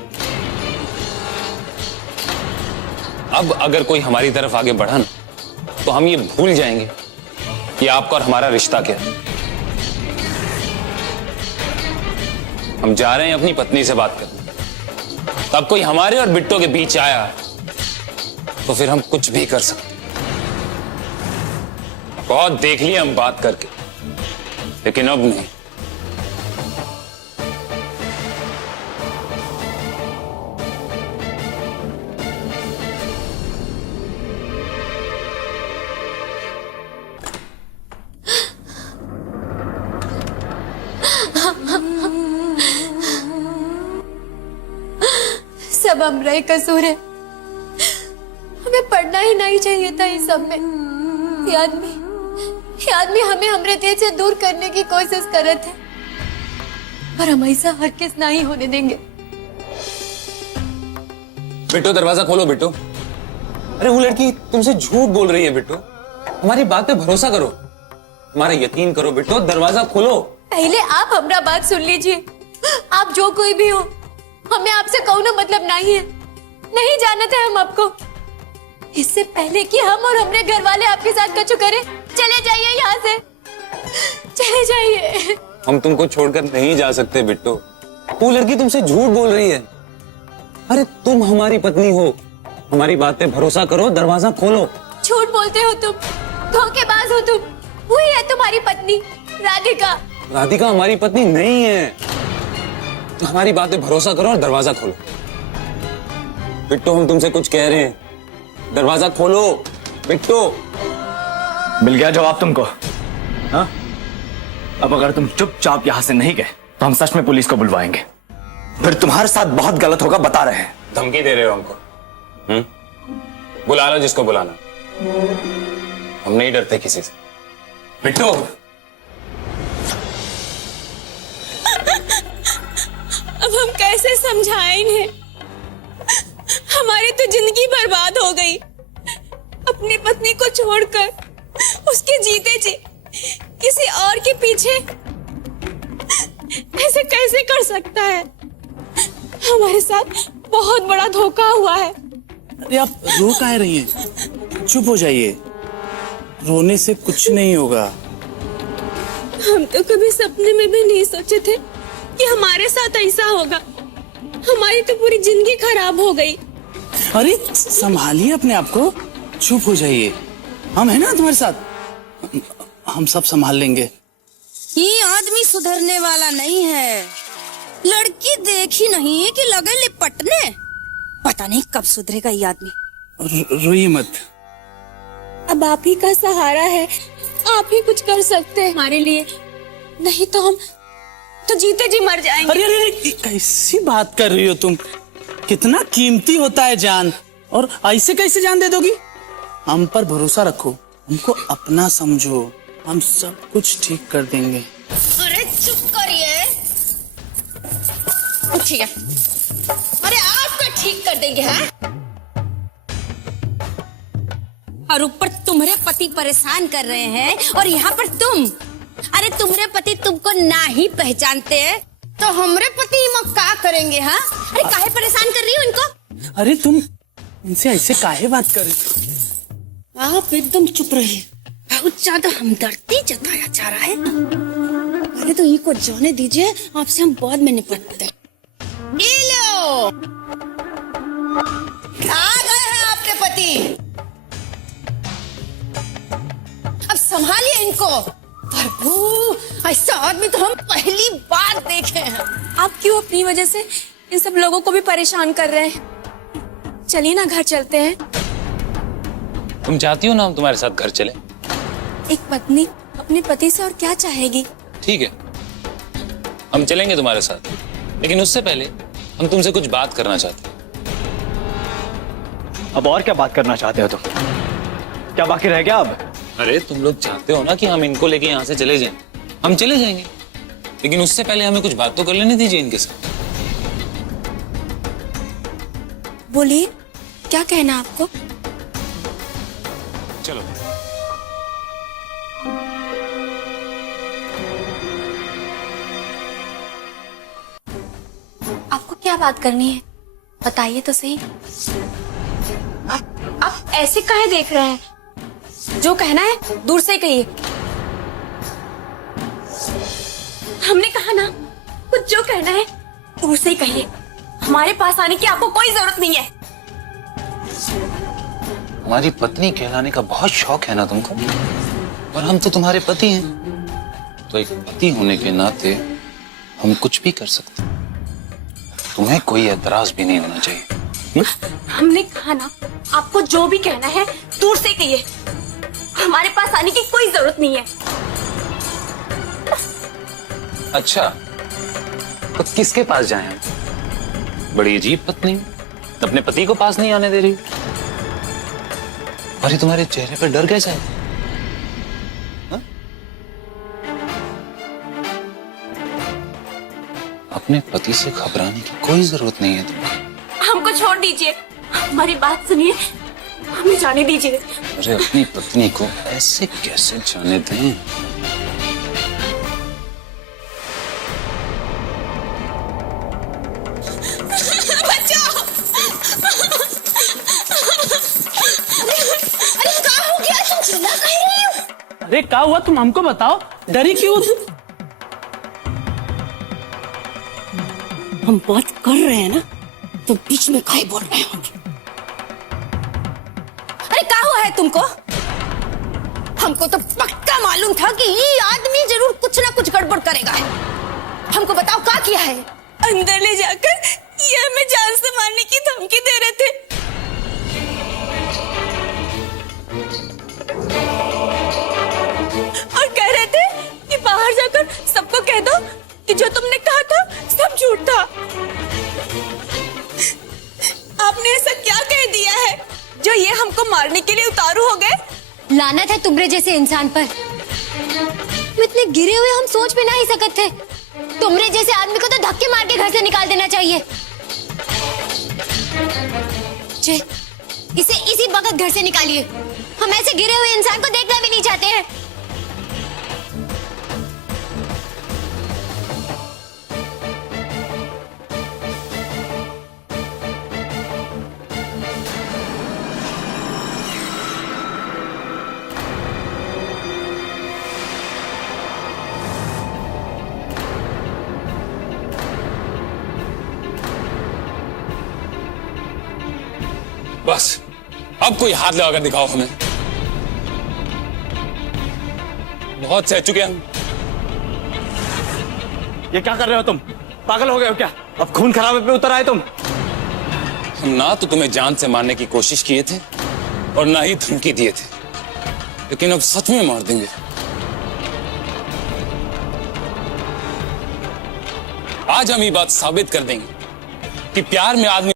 अब अगर कोई हमारी तरफ आगे बढ़ा ना, तो हम ये भूल जाएंगे कि आपका और हमारा रिश्ता क्या है। हम जा रहे हैं अपनी पत्नी से बात करने। तब कोई हमारे और बिट्टू के बीच आया तो फिर हम कुछ भी कर सकते। बहुत देख लिया हम बात करके, लेकिन अब नहीं। सब हमरा ही कसूर है। हमें पढ़ना ही नहीं चाहिए था इस सब में। ये आदमी हमें हमरे देश से दूर करने की कोशिश कर रहे थे, पर हम ऐसा हरगिज़ नहीं होने देंगे। बिट्टू दरवाजा खोलो। बिट्टू, अरे वो लड़की तुमसे झूठ बोल रही है। बिट्टू, हमारी बात पे भरोसा करो, हमारा यकीन करो। बिट्टू दरवाजा खोलो। पहले आप हमारा बात सुन लीजिए। आप जो कोई भी हो, हमें आपसे कौनो मतलब नहीं है। नहीं जानते हम आपको। इससे पहले कि हम और हमारे घर वाले आपके साथ कछु करें, चले जाइए यहाँ से, चले जाइए। हम तुमको छोड़कर नहीं जा सकते बिट्टू। वो लड़की तुमसे झूठ बोल रही है। अरे तुम हमारी पत्नी हो, हमारी बात पे भरोसा करो। दरवाजा खोलो। झूठ बोलते हो तुम, धोखेबाज हो तुम। वही है तुम्हारी पत्नी राधिका। राधिका हमारी पत्नी नहीं है। हमारी बात पे भरोसा करो और दरवाजा खोलो। बिट्टू, हम तुमसे कुछ कह रहे हैं, दरवाजा खोलो। बिट्टू, मिल गया जवाब तुमको? हाँ? अब अगर तुम चुपचाप यहां से नहीं गए तो हम सच में पुलिस को बुलवाएंगे। फिर तुम्हारे साथ बहुत गलत होगा, बता रहे हैं। धमकी दे रहे हो हमको? बुला लो जिसको बुलाना। हम नहीं डरते किसी से। बिट्टू, अब हम कैसे समझाएं इन्हें? हमारी तो जिंदगी बर्बाद हो गई। अपनी पत्नी को छोड़कर उसके जीते जी किसी और के पीछे ऐसे कैसे कर सकता है? हमारे साथ बहुत बड़ा धोखा हुआ है। अरे आप रो काहे रही हैं? चुप हो जाइए, रोने से कुछ नहीं होगा। हम तो कभी सपने में भी नहीं सोचे थे कि हमारे साथ ऐसा होगा। हमारी तो पूरी जिंदगी खराब हो गई। अरे संभालिए अपने आप को, चुप हो जाइए। हम है ना तुम्हारे साथ, हम सब संभाल लेंगे। ये आदमी सुधरने वाला नहीं है। लड़की देखी नहीं कि लगे लिपटने। पता नहीं कब सुधरेगा ये आदमी। रोइए मत। अब आप ही का सहारा है, आप ही कुछ कर सकते हैं हमारे लिए, नहीं तो हम तो जीते जी मर जाएंगे। अरे अरे कैसी बात कर रही हो तुम? कितना कीमती होता है जान, और ऐसे कैसे जान दे दोगी? हम पर भरोसा रखो, हमको अपना समझो, हम सब कुछ ठीक कर देंगे। अरे चुप करिए। ठीक है, अरे आपका ठीक कर देंगे। हैं? और ऊपर तुम्हारे पति परेशान कर रहे हैं और यहाँ पर तुम। अरे अरे तुम्हारे पति तुमको ना ही पहचानते हैं तो हमरे पति इमा का करेंगे? हाँ, अरे काहे परेशान कर रही हो इनको? अरे तुम इनसे ऐसे काहे बात कर रही हो? आप एकदम चुप रहिए, बहुत ज्यादा हमदर्दी जताया जा रहा है। अरे तो इनको जाने दीजिए, आपसे हम बाद में निपटते हैं। ये लो, आ गए हैं आपके पति। अब संभालिए इनको। प्रभु, ऐसा आदमी तो हम पहली बार देखे हैं। आप क्यों अपनी वजह से इन सब लोगों को भी परेशान कर रहे हैं? चलिए ना घर चलते हैं। तुम चाहती हो ना हम तुम्हारे साथ घर चले? एक पत्नी अपने पति से और क्या चाहेगी? ठीक है, हम चलेंगे तुम्हारे साथ, लेकिन उससे पहले हम तुमसे कुछ बात करना चाहते हैं। अब और क्या बात करना चाहते हो तुम? क्या बाकी रह गया अब? अरे तुम लोग चाहते हो ना कि हम इनको लेके यहाँ से चले जाएं, हम चले जाएंगे, लेकिन उससे पहले हमें कुछ बात तो कर लेने दीजिए इनके साथ। बोलिए, क्या कहना आपको? चलो। आपको क्या बात करनी है, बताइए तो सही। आप ऐसे काहे देख रहे हैं? जो कहना है दूर से कहिए। हमने कहा ना, कुछ जो कहना है दूर से ही कहिए। हमारे पास आने की आपको कोई जरूरत नहीं है। हमारी पत्नी कहलाने का बहुत शौक है ना तुमको, और हम तो तुम्हारे पति हैं, तो एक पति होने के नाते हम कुछ भी कर सकते हैं। तुम्हें कोई एतराज भी नहीं होना चाहिए। हमने कहा ना, आपको जो भी कहना है दूर से कहिए। हमारे पास आने की कोई जरूरत नहीं है। अच्छा, तो किसके पास जाएं हम? बड़ी अजीब पत्नी, अपने पति को पास नहीं आने दे रही। अरे तुम्हारे चेहरे पे डर कैसा है? हा? अपने पति से घबराने की कोई जरूरत नहीं है तुम्हें। हमको छोड़ दीजिए, हमारी बात सुनिए, हमें जाने दीजिए। अरे अपनी पत्नी को ऐसे कैसे जाने दें? बचाओ! अरे क्या हो गया? तुम चिल्ला काहे रही हो? अरे क्या हुआ, तुम हमको बताओ, डरी क्यों? हम बात कर रहे हैं ना, तो बीच में काहे बोल रहे हो? अरे क्या हुआ है तुमको? हमको तो पक्का मालूम था कि ये आदमी जरूर कुछ ना कुछ गड़बड़ करेगा। हमको बताओ क्या किया है? अंदर ले जाकर ये हमें जान से मारने की धमकी दे रहे थे। और कह रहे थे कि बाहर जाकर सबको कह दो कि जो तुमने कहा था सब झूठ था। आपने ऐसा क्या कह दिया है जो ये हमको मारने के लिए उतारू हो गए? लानत है तुमरे जैसे इंसान पर। इतने गिरे हुए हम सोच भी नहीं सकते थे। तुमरे जैसे आदमी को तो धक्के मार के घर से निकाल देना चाहिए। इसे इसी वक्त घर से निकालिए। हम ऐसे गिरे हुए इंसान को देखना भी नहीं चाहते हैं। बस अब कोई हाथ लगाकर दिखाओ हमें। बहुत सह चुके हम। ये क्या कर रहे हो तुम? पागल हो गए हो क्या? अब खून खराबे पे उतर आए तुम? हम ना तो तुम्हें जान से मारने की कोशिश किए थे और ना ही धमकी दिए थे, लेकिन अब सच में मार देंगे। आज हम ये बात साबित कर देंगे कि प्यार में आदमी